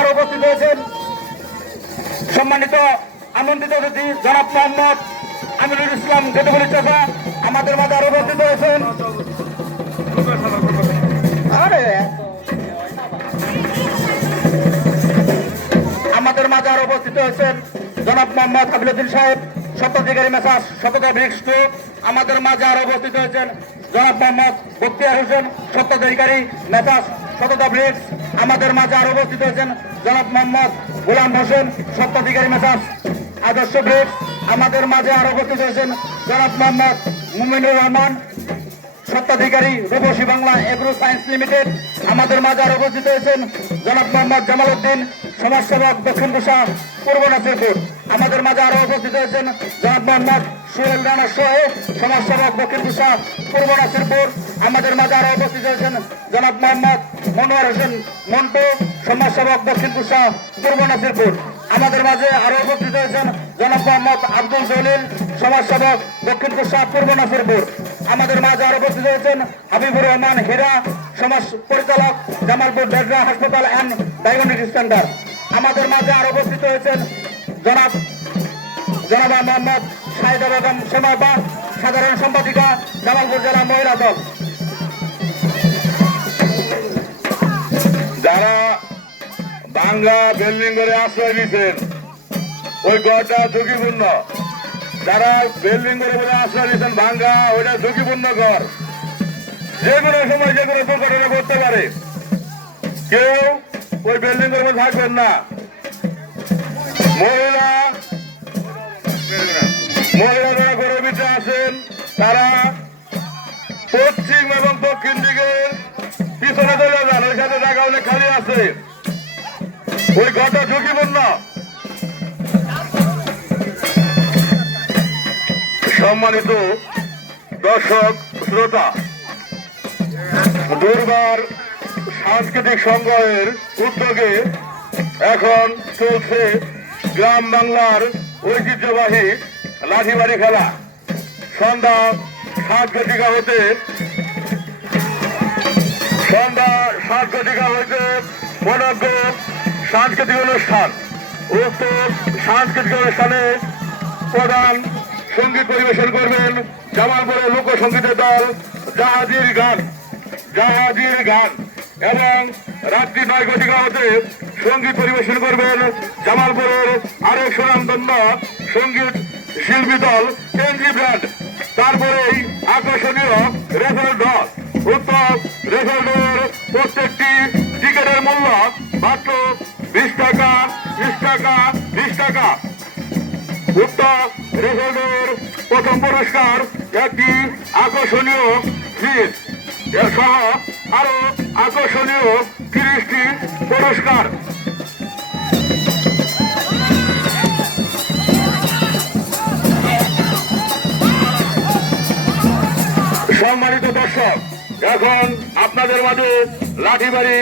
আরও উপস্থিত হয়েছেন। সম্মানিত আমন্ত্রিত অতিথি, জনাব মোহাম্মদ আমিনুল ইসলাম গেদবুল চাষা আমাদের মাঝে আরও উপস্থিত হয়েছেন। আমাদের মাঝে আরও উপস্থিত হয়েছেন জনাব মোহাম্মদ হাবিলুদ্দিন সাহেব সত্যাধিকারী মেসাজ শতকা ব্রিক্স আমাদের মাঝে আরও উপস্থিত হয়েছেন জনাব মোহাম্মদ বক্তিয়ার হোসেন সত্যাধিকারী মেসাজ শতকা ব্রিক্স। আমাদের মাঝে আরও উপস্থিত হয়েছেন জনাব মোহাম্মদ গোলাম হোসেন সত্যাধিকারী মেসাজ আদর্শ ব্রিক্স আমাদের মাঝে আরও উপস্থিত হয়েছেন জনাব Mohammad Muminur Rahman, সত্ত্বাধিকারী Rupshi Bangla agro science limited. আমাদের মাঝে আরও উপস্থিত হয়েছেন জনাব মোহাম্মদ জামাল উদ্দিন, সমাজসেবক দক্ষিণ কুষা পূর্ব নাসিরপুর। আমাদের মাঝে আরও উপস্থিত হয়েছেন জনাব মোহাম্মদ সোহেল রানা সোহেব সমাজসেবক দক্ষিণ কুষা পূর্ব নাসিরপুর, আমাদের মাঝে আরও উপস্থিত হয়েছেন জনাব মোহাম্মদ মনোয়ার হোসেন মন্টু, সমাজসেবক দক্ষিণ কুষা পূর্ব নাসিরপুর। আমাদের মাঝে আরও উপস্থিত হয়েছেন জনাব মোহাম্মদ আব্দুল জলিল, সমাজসেবক দক্ষিণ কুষা পূর্ব নাসিরপুর। আমাদের মাঝে আরও উপস্থিত হয়েছেন হাবিবুর রহমান হীরা, সমাজ পরিচালক, জামালপুর ডেডরা হাসপাতাল অ্যান্ড ডায়াগনস্টিক সেন্টার। আমাদের মাঝে আরও উপস্থিত হয়েছেন জনাব, জনাবা মোহাম্মদ শাহিদা বেগম সোনাবা সাধারণ সম্পাদিকা, জামালপুর জেলা মহিলা দল। যারা বাংলা বিল্ডিং করে আশ্রয় নিছেন ওই ঘরটা ঝুঁকিপূর্ণ। যারা বিল্ডিং করে বলে আশ্রয় নিছেন ভাঙ্গা ওইটা ঝুঁকিপূর্ণ ঘর যে কোনো সময় যে কোনো দুর্ঘটনা ঘটতে পারে। কেউ ওই বিল্ডিং করে থাকবেন না। মহিলা মহিলা যারা ভিতরে আছেন, তারা পশ্চিম এবং দক্ষিণ দিকের পিছনে চলে যান, ওই সাথে জায়গা অনেক খালি আছে। ওই ঘরটা ঝুঁকিপূর্ণ। সম্মানিত দর্শক, শ্রোতা, দুর্বার সাংস্কৃতিক সংগ্রহের উদ্যোগে এখন চলছে গ্রাম বাংলার ঐতিহ্যবাহী লাঠিবাড়ি খেলা। সন্ধ্যা সাত ঘটিকা হতে সন্ধ্যা সাত ঘটিকা হইতে মনজ্ঞ সাংস্কৃতিক অনুষ্ঠান। উক্ত সাংস্কৃতিক অনুষ্ঠানে প্রধান সংগীত পরিবেশন করবেন জামালপুরের লোকসঙ্গীতের দল জাহাজির গান। জাহাজির গান। এবং রাত্রি নয় ঘটিকা হতে সংগীত পরিবেশন করবেন জামালপুরের আরেক সুনামধন্য সংগীত শিল্পী দল এনজি ব্র্যান্ড তারপরেই আকর্ষণীয় রেফার দল। উত্তর রেফার প্রত্যেকটি টিকিটের মূল্য মাত্র বিশ টাকা বিশ টাকা বিশ টাকা। উত্তর রেফারের প্রথম পুরস্কার একটি আকর্ষণীয় ফ্রিজ সহ আরও আকর্ষণীয় তিরিশটি পুরস্কার। সম্মানিত দর্শক এখন আপনাদের মাঝে লাঠিবাড়ি